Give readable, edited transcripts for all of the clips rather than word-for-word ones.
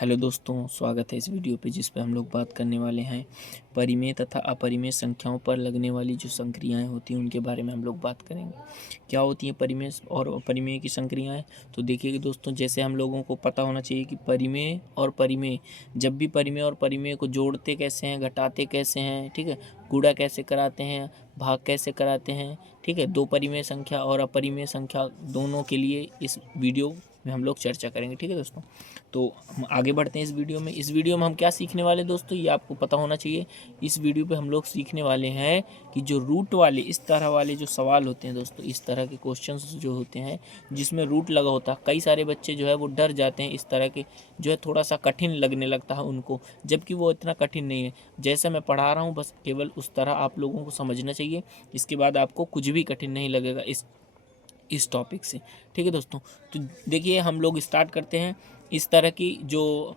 Hello दोस्तों, स्वागत है इस वीडियो पे जिस पे हम लोग बात करने वाले हैं परिमेय तथा अपरिमेय संख्याओं पर लगने वाली जो संक्रियाएं होती हैं उनके बारे में हम लोग बात करेंगे। क्या होती हैं परिमेय और अपरिमेय की संक्रियाएं? तो देखिए दोस्तों, जैसे हम लोगों को पता होना चाहिए कि परिमेय और परिमेय, जब भी परिमेय और परिमेय को जोड़ते कैसे हैं, घटाते कैसे हैं, ठीक है, गुणा कैसे कराते हैं, भाग कैसे कराते हैं, ठीक है, दो परिमेय संख्या और अपरिमेय संख्या दोनों के लिए इस वीडियो में हम लोग चर्चा करेंगे। ठीक है दोस्तों, तो हम आगे बढ़ते हैं इस वीडियो में हम क्या सीखने वाले दोस्तों, ये आपको पता होना चाहिए। इस वीडियो पे हम लोग सीखने वाले हैं कि जो रूट वाले, इस तरह वाले जो सवाल होते हैं दोस्तों, इस तरह के क्वेश्चंस जो होते हैं जिसमें रूट लगा होता है, कई सारे बच्चे जो है वो डर जाते हैं। इस तरह के जो है थोड़ा सा कठिन लगने लगता है उनको, जबकि वो इतना कठिन नहीं है। जैसा मैं पढ़ा रहा हूँ बस केवल उस तरह आप लोगों को समझना चाहिए। इसके बाद आपको कुछ भी कठिन नहीं लगेगा इस टॉपिक से। ठीक है दोस्तों, तो देखिए हम लोग स्टार्ट करते हैं। इस तरह की जो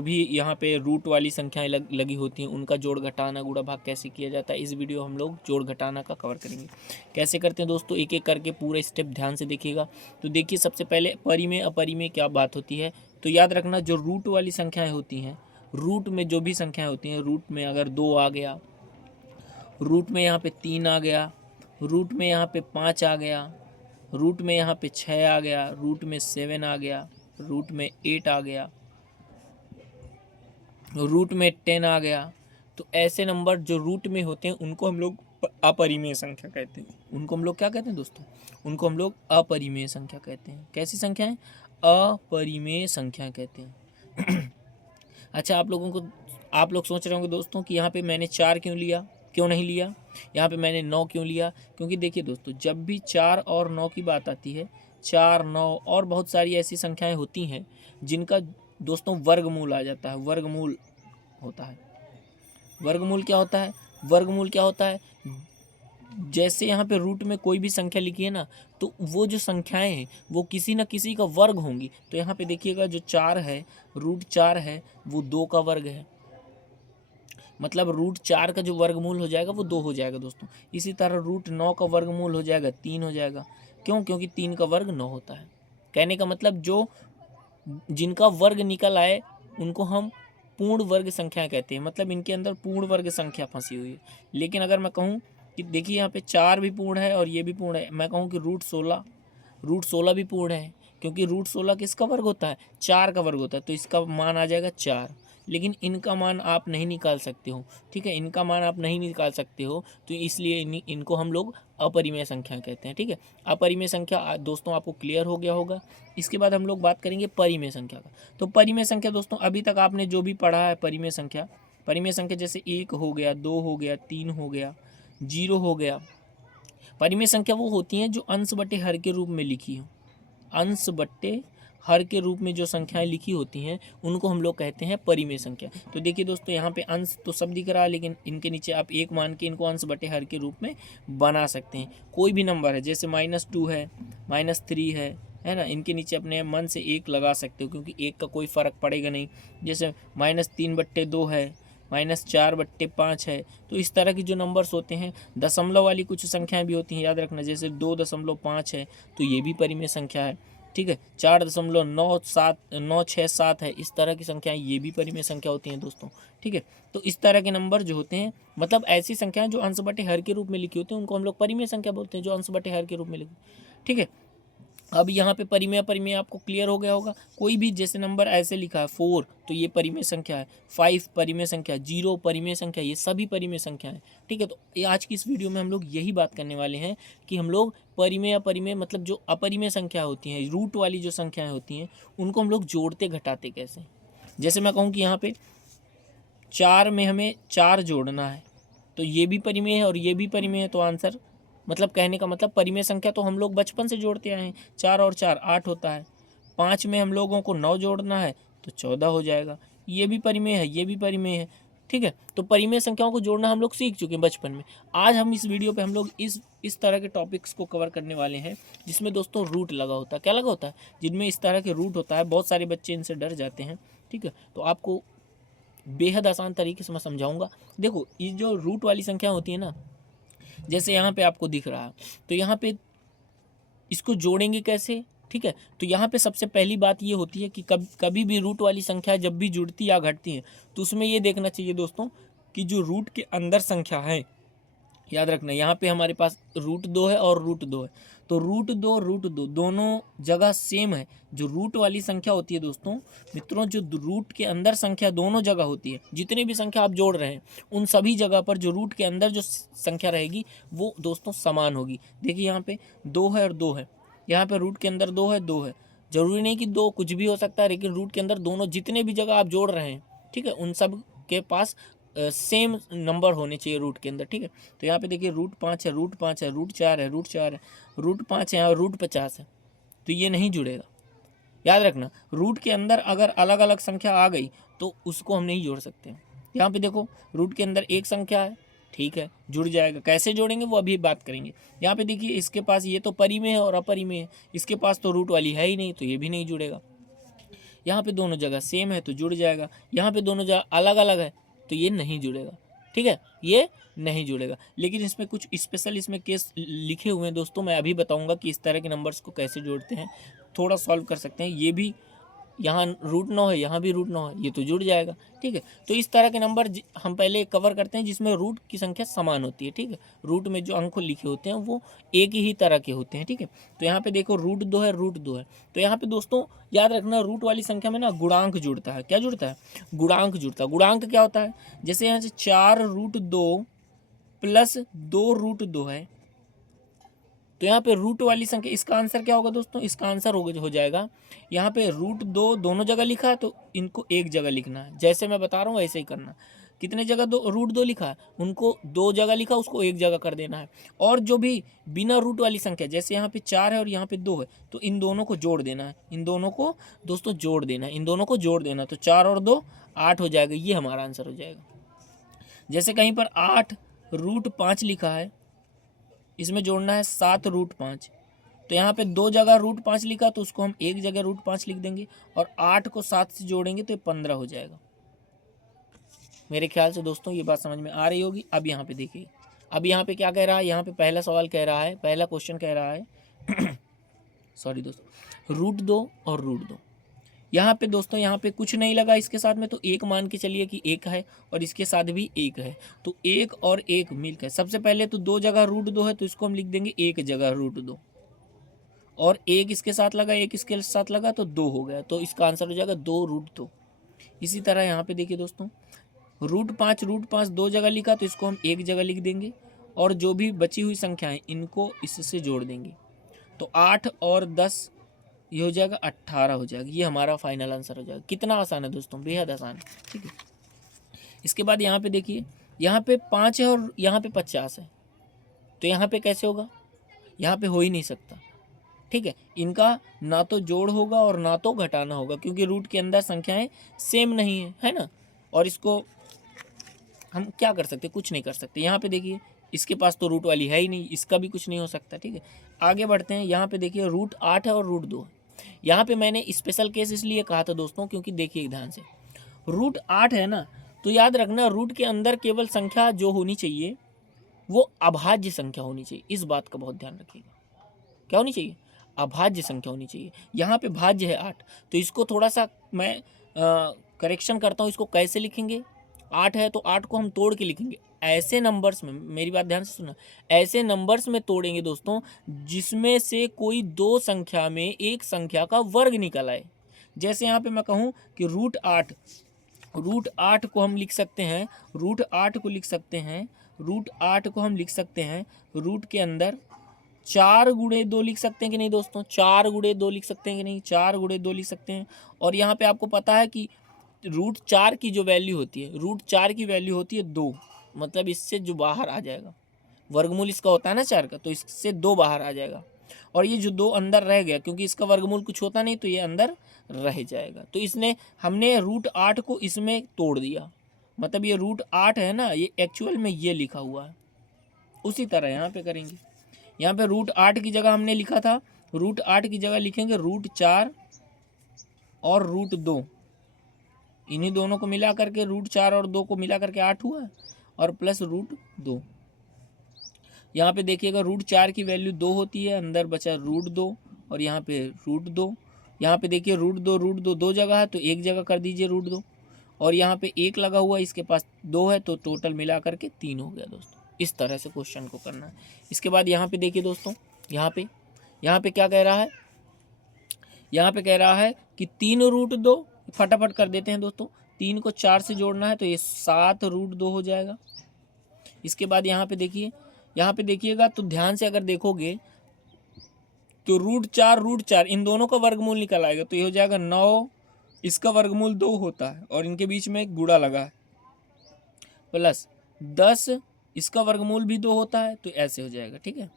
भी यहाँ पे रूट वाली संख्याएं लगी होती हैं उनका जोड़ घटाना गुणा भाग कैसे किया जाता है, इस वीडियो हम लोग जोड़ घटाना का कवर करेंगे। कैसे करते हैं दोस्तों, एक एक करके पूरा स्टेप ध्यान से देखिएगा। तो देखिए सबसे पहले परिमेय अपरिमेय क्या बात होती है। तो याद रखना, जो रूट वाली संख्याएँ होती हैं, रूट में जो भी संख्याएँ होती हैं, रूट में अगर 2 आ गया, रूट में यहाँ पे 3 आ गया, रूट में यहाँ पे 5 आ गया, रूट में यहाँ पे 6 आ गया, रूट में 7 आ गया, रूट में 8 आ गया, रूट में 10 आ गया, तो ऐसे नंबर जो रूट में होते हैं उनको हम लोग अपरिमेय संख्या कहते हैं। उनको हम लोग क्या कहते हैं दोस्तों, उनको हम लोग अपरिमेय संख्या कहते हैं। कैसी संख्या है? अपरिमेय संख्या कहते हैं। अच्छा, आप लोग सोच रहे होंगे दोस्तों कि यहाँ पे मैंने 4 क्यों लिया, क्यों नहीं लिया, यहाँ पे मैंने 9 क्यों लिया। क्योंकि देखिए दोस्तों, जब भी 4 और 9 की बात आती है, 4, 9 और बहुत सारी ऐसी संख्याएं होती हैं जिनका दोस्तों वर्गमूल आ जाता है। वर्गमूल होता है। वर्गमूल क्या होता है? वर्गमूल क्या होता है? जैसे यहाँ पे रूट में कोई भी संख्या लिखी है ना, तो वो जो संख्याएं हैं वो किसी न किसी का वर्ग होंगी। तो यहाँ पे देखिएगा, जो 4 है, रूट 4 है, वो 2 का वर्ग है। मतलब रूट 4 का जो वर्गमूल हो जाएगा वो 2 हो जाएगा दोस्तों। इसी तरह रूट 9 का वर्गमूल हो जाएगा 3 हो जाएगा। क्यों? क्योंकि 3 का वर्ग 9 होता है। कहने का मतलब जो जिनका वर्ग निकल आए उनको हम पूर्ण वर्ग संख्या कहते हैं। मतलब इनके अंदर पूर्ण वर्ग संख्या फंसी हुई है। लेकिन अगर मैं कहूँ कि देखिए यहाँ पे 4 भी पूर्ण है और ये भी पूर्ण है, मैं कहूँ कि रूट 16 भी पूर्ण है, क्योंकि रूट 16 किसका वर्ग होता है? 4 का वर्ग होता है। तो इसका मान आ जाएगा 4। लेकिन इनका मान आप नहीं निकाल सकते हो। ठीक है, इनका मान आप नहीं निकाल सकते हो, तो इसलिए इनको हम लोग अपरिमेय संख्या कहते हैं। ठीक है, अपरिमेय संख्या दोस्तों आपको क्लियर हो गया होगा। इसके बाद हम लोग बात करेंगे परिमेय संख्या का। तो परिमेय संख्या दोस्तों, अभी तक आपने जो भी पढ़ा है परिमेय संख्या जैसे 1 हो गया, 2 हो गया, 3 हो गया, 0 हो गया। परिमेय संख्या वो होती हैं जो अंश बटे हर के रूप में लिखी हो। अंश बट्टे हर के रूप में जो संख्याएं लिखी होती हैं उनको हम लोग कहते हैं परिमेय संख्या। तो देखिए दोस्तों, यहाँ पे अंश तो सब दिख रहा है, लेकिन इनके नीचे आप एक मान के इनको अंश बटे हर के रूप में बना सकते हैं। कोई भी नंबर है, जैसे -2 है, -3 है ना, इनके नीचे अपने मन से 1 लगा सकते हो, क्योंकि 1 का कोई फ़र्क पड़ेगा नहीं। जैसे -3/2 है, -4/5 है। तो इस तरह की जो नंबर्स होते हैं, दशमलव वाली कुछ संख्याएं भी होती हैं, याद रखना। जैसे 2.5 है, तो ये भी परिमेय संख्या है। ठीक है, 4.967 है, इस तरह की संख्याएं ये भी परिमेय संख्या होती हैं दोस्तों। ठीक है, तो इस तरह के नंबर जो होते हैं, मतलब ऐसी संख्याएं जो अंश बटे हर के रूप में लिखी होती हैं उनको हम लोग परिमेय संख्या बोलते हैं, जो अंश बटे हर के रूप में लिखी। ठीक है, अब यहाँ पे परिमेय अपरिमेय आपको क्लियर हो गया होगा। कोई भी जैसे नंबर ऐसे लिखा है 4, तो ये परिमेय संख्या है। 5 परिमेय संख्या, 0 परिमेय संख्या, ये सभी परिमेय संख्या है। ठीक है, तो ये आज की इस वीडियो में हम लोग यही बात करने वाले हैं कि हम लोग परिमेय अपरिमेय, मतलब जो अपरिमेय संख्या होती हैं, रूट वाली जो संख्याएं होती हैं, उनको हम लोग जोड़ते घटाते कैसे। जैसे मैं कहूँ कि यहाँ पे 4 में हमें 4 जोड़ना है, तो ये भी परिमेय है और ये भी परिमेय है। तो आंसर, मतलब कहने का मतलब परिमेय संख्या तो हम लोग बचपन से जोड़ते आए हैं। 4 और 4 8 होता है। 5 में हम लोगों को 9 जोड़ना है, तो 14 हो जाएगा। ये भी परिमेय है, ये भी परिमेय है। ठीक है, तो परिमेय संख्याओं को जोड़ना हम लोग सीख चुके हैं बचपन में। आज हम इस वीडियो पे हम लोग इस तरह के टॉपिक्स को कवर करने वाले हैं जिसमें दोस्तों रूट लगा होता है। क्या लगा होता है? जिनमें इस तरह के रूट होता है। बहुत सारे बच्चे इनसे डर जाते हैं। ठीक है, तो आपको बेहद आसान तरीके से मैं समझाऊंगा। देखो, ये जो रूट वाली संख्या होती है ना, जैसे यहाँ पे आपको दिख रहा है, तो यहाँ पे इसको जोड़ेंगे कैसे? ठीक है। तो यहाँ पे सबसे पहली बात ये होती है कि कभी भी रूट वाली संख्या जब भी जुड़ती या घटती है तो उसमें ये देखना चाहिए दोस्तों कि जो रूट के अंदर संख्या है, याद रखना यहाँ पे हमारे पास √2 है और √2 है, तो √2 दोनों जगह सेम है। जो रूट वाली संख्या होती है दोस्तों मित्रों, जो रूट के अंदर संख्या दोनों जगह होती है, जितनी भी संख्या आप जोड़ रहे हैं उन सभी जगह पर जो रूट के अंदर जो संख्या रहेगी वो दोस्तों समान होगी। देखिए यहाँ पे 2 है और 2 है, यहाँ पे रूट के अंदर 2 है 2 है, जरूरी नहीं कि 2 कुछ भी हो सकता है, लेकिन रूट के अंदर दोनों जितने भी जगह आप जोड़ रहे हैं, ठीक है, उन सब के पास सेम नंबर होने चाहिए रूट के अंदर, ठीक है। तो यहाँ पे देखिए √5 है, √5 है, √4 है, √4 है, √5 है और √50 है, तो ये नहीं जुड़ेगा। याद रखना रूट के अंदर अगर अलग अलग संख्या आ गई तो उसको हम नहीं जोड़ सकते। यहाँ पे देखो रूट के अंदर एक संख्या है, ठीक है, जुड़ जाएगा। कैसे जोड़ेंगे वो अभी बात करेंगे। यहाँ पे देखिए इसके पास ये तो परिमेय है और अपरिमेय है, इसके पास तो रूट वाली है ही नहीं, तो ये भी नहीं जुड़ेगा। यहाँ पे दोनों जगह सेम है तो जुड़ जाएगा, यहाँ पे दोनों जगह अलग अलग है तो ये नहीं जुड़ेगा, ठीक है, ये नहीं जुड़ेगा। लेकिन इसमें कुछ स्पेशल इसमें केस लिखे हुए हैं दोस्तों, मैं अभी बताऊंगा कि इस तरह के नंबर्स को कैसे जोड़ते हैं, थोड़ा सॉल्व कर सकते हैं। ये भी यहाँ √9 है, यहाँ भी √9 है, ये तो जुड़ जाएगा, ठीक है। तो इस तरह के नंबर हम पहले कवर करते हैं जिसमें रूट की संख्या समान होती है, ठीक है। रूट में जो अंक लिखे होते हैं वो एक ही तरह के होते हैं, ठीक है। तो यहाँ पे देखो √2 है, √2 है, तो यहाँ पे दोस्तों याद रखना रूट वाली संख्या में ना गुणांक जुड़ता है। क्या जुड़ता है? गुणांक जुड़ता है। गुणांक क्या होता है? जैसे यहाँ से 4√2 प्लस 2√2 है, तो यहाँ पे रूट वाली संख्या, इसका आंसर क्या होगा दोस्तों? इसका आंसर हो जाएगा यहाँ पे √2 दोनों जगह लिखा है तो इनको एक जगह लिखना है, जैसे मैं बता रहा हूँ वैसे ही करना। कितने जगह √2 लिखा है, उनको 2 जगह लिखा, उसको एक जगह कर देना है। और जो भी बिना रूट वाली संख्या, जैसे यहाँ पे 4 है और यहाँ पे 2 है, तो इन दोनों को जोड़ देना है, इन दोनों को दोस्तों जोड़ देना है, इन दोनों को जोड़ देना। तो 4 और 2 8 हो जाएगा, ये हमारा आंसर हो जाएगा। जैसे कहीं पर 8√5 लिखा है, इसमें जोड़ना है 7√5, तो यहाँ पे 2 जगह √5 लिखा तो उसको हम एक जगह √5 लिख देंगे, और 8 को 7 से जोड़ेंगे तो ये 15 हो जाएगा। मेरे ख्याल से दोस्तों ये बात समझ में आ रही होगी। अब यहाँ पे देखिए, अब यहाँ पे क्या कह रहा है, यहाँ पे पहला सवाल कह रहा है, पहला क्वेश्चन कह रहा है सॉरी दोस्तों, √2 और √2। यहाँ पे दोस्तों यहाँ पे कुछ नहीं लगा इसके साथ में, तो एक मान के चलिए कि एक है और इसके साथ भी एक है, तो एक और एक मिलकर सबसे पहले तो 2 जगह √2 है तो इसको हम लिख देंगे एक जगह √2, और एक इसके साथ लगा, एक इसके साथ लगा तो 2 हो गया, तो इसका आंसर हो जाएगा 2√2। इसी तरह यहाँ पे देखिए दोस्तों, √5 2 जगह लिखा तो इसको हम एक जगह लिख देंगे, और जो भी बची हुई संख्याएं इनको इससे जोड़ देंगे, तो 8 और 10 ये हो जाएगा 18 हो जाएगा। ये हमारा फाइनल आंसर हो जाएगा। कितना आसान है दोस्तों, बेहद आसान है, ठीक है। इसके बाद यहाँ पे देखिए, यहाँ पे 5 है और यहाँ पे 50 है, तो यहाँ पे कैसे होगा? यहाँ पे हो ही नहीं सकता, ठीक है। इनका ना तो जोड़ होगा और ना तो घटाना होगा, क्योंकि रूट के अंदर संख्याएं सेम नहीं है ना। और इसको हम क्या कर सकते? कुछ नहीं कर सकते। यहाँ पे देखिए इसके पास तो रूट वाली है ही नहीं, इसका भी कुछ नहीं हो सकता, ठीक है। आगे बढ़ते हैं। यहाँ पे देखिए √8 है और √2 है। यहाँ पे मैंने स्पेशल केस इसलिए कहा था दोस्तों, क्योंकि देखिए ध्यान से, √8 है ना, तो याद रखना रूट के अंदर केवल संख्या जो होनी चाहिए वो अभाज्य संख्या होनी चाहिए। इस बात का बहुत ध्यान रखिएगा। क्या होनी चाहिए? अभाज्य संख्या होनी चाहिए। यहाँ पे भाज्य है 8, तो इसको थोड़ा सा मैं करेक्शन करता हूँ। इसको कैसे लिखेंगे? 8 है तो 8 को हम तोड़ के लिखेंगे। ऐसे नंबर्स में, मेरी बात ध्यान से सुना, ऐसे नंबर्स में तोड़ेंगे दोस्तों जिसमें से कोई 2 संख्या में एक संख्या का वर्ग निकल आए। जैसे यहाँ पे मैं कहूँ कि √8 को हम लिख सकते हैं, √8 को लिख सकते हैं, √8 को हम लिख सकते हैं रूट के अंदर 4 × 2 लिख सकते हैं कि नहीं दोस्तों? 4 × 2 लिख सकते हैं कि नहीं? 4 × 2 लिख सकते हैं। और यहाँ पे आपको पता है कि √4 की जो वैल्यू होती है, √4 की वैल्यू होती है 2, मतलब इससे जो बाहर आ जाएगा, वर्गमूल इसका होता है ना 4 का, तो इससे 2 बाहर आ जाएगा, और ये जो 2 अंदर रह गया, क्योंकि इसका वर्गमूल कुछ होता नहीं तो ये अंदर रह जाएगा। तो हमने √8 को इसमें तोड़ दिया, मतलब ये √8 है ना, ये एक्चुअल में ये लिखा हुआ है। उसी तरह यहाँ पे करेंगे। यहाँ पे √8 की जगह हमने लिखा था, √8 की जगह लिखेंगे √4 और √2, इन्हीं दोनों को मिला करके √4 और 2 को मिला करके 8 हुआ, और प्लस √2। यहाँ पे देखिएगा √4 की वैल्यू 2 होती है, अंदर बचा √2 और यहाँ पे √2। यहाँ पे देखिए √2 दो जगह है तो एक जगह कर दीजिए √2, और यहाँ पे 1 लगा हुआ है, इसके पास 2 है तो टोटल मिला करके 3 हो गया दोस्तों। इस तरह से क्वेश्चन को करना है। इसके बाद यहाँ पे देखिए दोस्तों, यहाँ पे क्या कह रहा है, यहाँ पे कह रहा है कि 3√2, फटाफट कर देते हैं दोस्तों, 3 को 4 से जोड़ना है तो ये 7√2 हो जाएगा। इसके बाद यहाँ पे देखिएगा तो ध्यान से अगर देखोगे तो √4 इन दोनों का वर्गमूल निकल आएगा, तो ये हो जाएगा 9, इसका वर्गमूल 2 होता है और इनके बीच में एक गुणा लगा है, प्लस 10 इसका वर्गमूल भी 2 होता है, तो ऐसे हो जाएगा। ठीक है,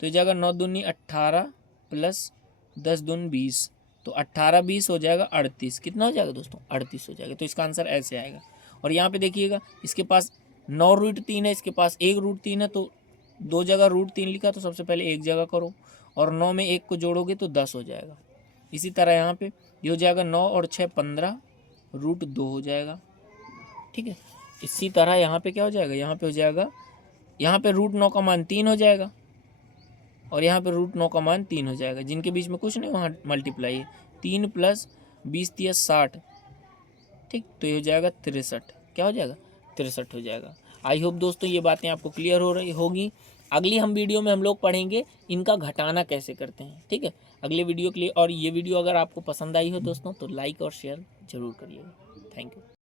तो ये जाएगा 9 दूनी 18 प्लस 10 दूनी 20, तो 18 20 हो जाएगा 38। कितना हो जाएगा दोस्तों? 38 हो जाएगा। तो इसका आंसर ऐसे आएगा। और यहाँ पे देखिएगा इसके पास 9√3 है, इसके पास 1√3 है, तो 2 जगह √3 लिखा तो सबसे पहले 1 जगह करो, और 9 में 1 को जोड़ोगे तो 10 हो जाएगा। इसी तरह यहाँ पे ये हो जाएगा 9 और 6 15 √2 हो जाएगा। ठीक है, इसी तरह यहाँ पे क्या हो जाएगा, यहाँ पे हो जाएगा, यहाँ पे √9 का मान 3 हो जाएगा, और यहाँ पे √9 का मान 3 हो जाएगा, जिनके बीच में कुछ नहीं, वहाँ मल्टीप्लाई है। 3 प्लस 20 × 60, ठीक, तो ये हो जाएगा 63। क्या हो जाएगा? 63 हो जाएगा। आई होप दोस्तों ये बातें आपको क्लियर हो रही होगी। अगली हम वीडियो में हम लोग पढ़ेंगे इनका घटाना कैसे करते हैं। ठीक है, अगले वीडियो के लिए। और ये वीडियो अगर आपको पसंद आई हो दोस्तों तो लाइक और शेयर जरूर करिएगा। Thank you.